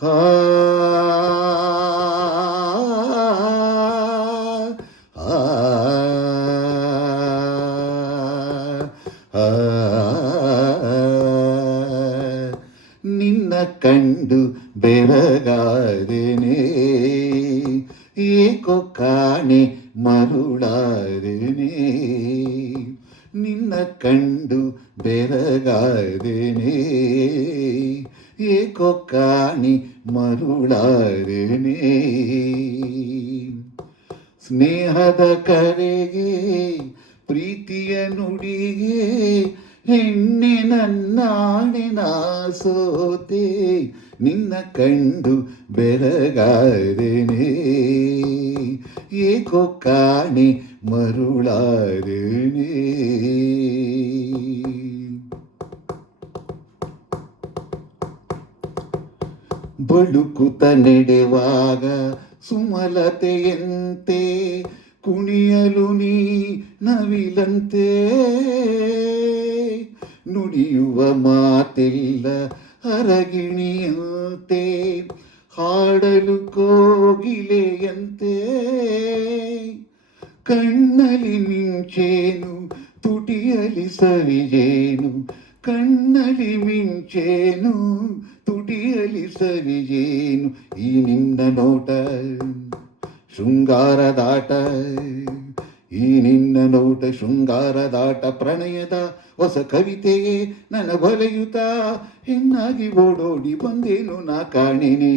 ಹಾ ಆ ನಿನ್ನ ಕಂಡು ಬೆರಗಾದೆನೆ ಏಕೋ ಕಾಣೆ ಮರುಳಾದೆನೆ ನಿನ್ನ ಕಂಡು ಬೆರಗಾದೆನೆ ಏಕೋ ಕಾಣಿ ಮರುಳಾದೆನೆ ಸ್ನೇಹದ ಕರೆಗೆ ಪ್ರೀತಿಯ ನುಡಿಗೆ ಹೆಣ್ಣೆ ನನ್ನಾಣಿನ ಸೋತೆ ನಿನ್ನ ಕಂಡು ಬೆರಗಾದೆನೆ ಏಕೋ ಕಾಣೆ ಮರುಳಾದೆನೆ ಬಳುಕುತ ನೆಡೆವಾಗ ಸುಮಲತೆಯಂತೆ ಕುಣಿಯಲು ನೀ ನವಿಲಂತೆ ನುಡಿಯುವ ಮಾತೆಲ್ಲ ಹರಗಿಣಿಯಂತೆ ಹಾಡಲು ಕೋಗಿಲೆಯಂತೆ ಕಣ್ಣಲ್ಲಿ ಮಿಂಚೇನು ತುಟಿಯಲಿ ಸವಿಜೇನು ಕಣ್ಣಲ್ಲಿ ಮಿಂಚೇನು ತುಟಿಯಲಿ ಸವಿಜೇನು ಈ ನಿನ್ನ ನೋಟ ಶೃಂಗಾರದಾಟ ಈ ನಿನ್ನ ನೋಟ ಶೃಂಗಾರದಾಟ ಪ್ರಣಯದ ಹೊಸ ಕವಿತೆಯೇ ನನ್ನ ಬಲೆಯುತ ಹೆಣ್ಣಾಗಿ ಓಡೋಡಿ ಬಂದೇನು ನಾ ಕಾಣೆನೆ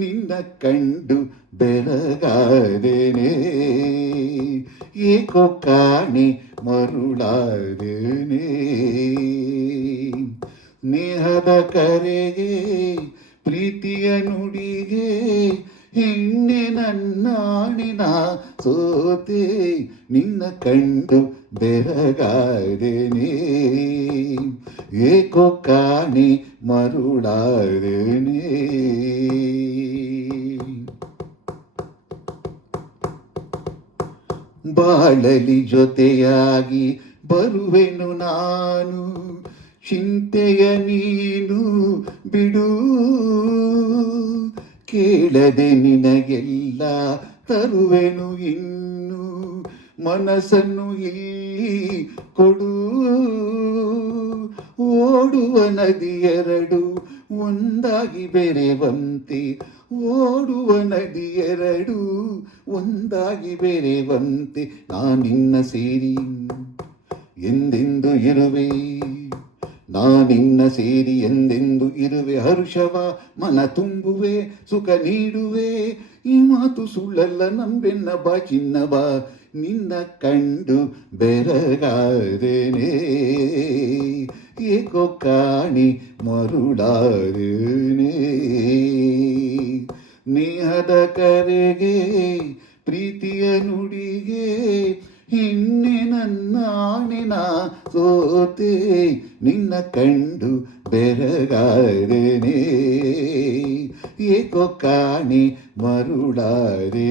ನಿನ್ನ ಕಂಡು ಬೆರಗಾದೆನೆ ಏಕೋ ಕಾಣೆ ಮರುಳಾದೆನೆ ಸ್ನೇಹದ ಕರೆಗೆ ಪ್ರೀತಿಯ ನುಡಿಗೆ ಹೆಣ್ಣೆ ನನ್ನಾಣಿನ ಸೋತೆ ನಿನ್ನ ಕಂಡು ಬೆರಗಾದೆನೆ ಏಕೋ ಕಾಣೆ ಮರುಳಾದೆನೆ ಬಾಳಲಿ ಜೊತೆಯಾಗಿ ಬರುವೆನು ನಾನು ಚಿಂತೆಯ ನೀನು ಬಿಡು ಕೇಳದೆ ನಿನಗೆಲ್ಲ ತರುವೆನು ಇನ್ನು ಮನಸ್ಸನ್ನು ಇಲ್ಲಿ ಕೊಡು ಓಡುವ ನದಿಯೆರಡು ಒಂದಾಗಿ ಬೆರೆವಂತೆ ಓಡುವ ನದಿಯೆರಡು ಒಂದಾಗಿ ಬೆರೆವಂತೆ ನಾನಿನ್ನ ಸೇರಿ ಎಂದೆಂದು ಇರುವೆ ನಾನಿನ್ನ ಸೇರಿ ಎಂದೆಂದು ಇರುವೆ ಹರುಷವ ಮನ ತುಂಬುವೆ ಸುಖ ನೀಡುವೆ ಈ ಮಾತು ಸುಳ್ಳಲ್ಲ ನಂಬೆನ್ನ ಬಾ ಚಿನ್ನವ ನಿನ್ನ ಕಂಡು ಬೆರಗಾದೆನೆ ಏಕೋ ಕಾಣಿ ಮರುಳಾದೆನೆ ಸ್ನೇಹದ ಕರೆಗೆ ಪ್ರೀತಿಯ ನುಡಿಗೆ ಹೆಣ್ಣೆ ನನ್ನಾಣಿನ ಸೋತೆ ನಿನ್ನ ಕಂಡು ಬೆರಗಾದೆನೆ ಏಕೋ ಕಾಣಿ ಮರುಳಾದೆ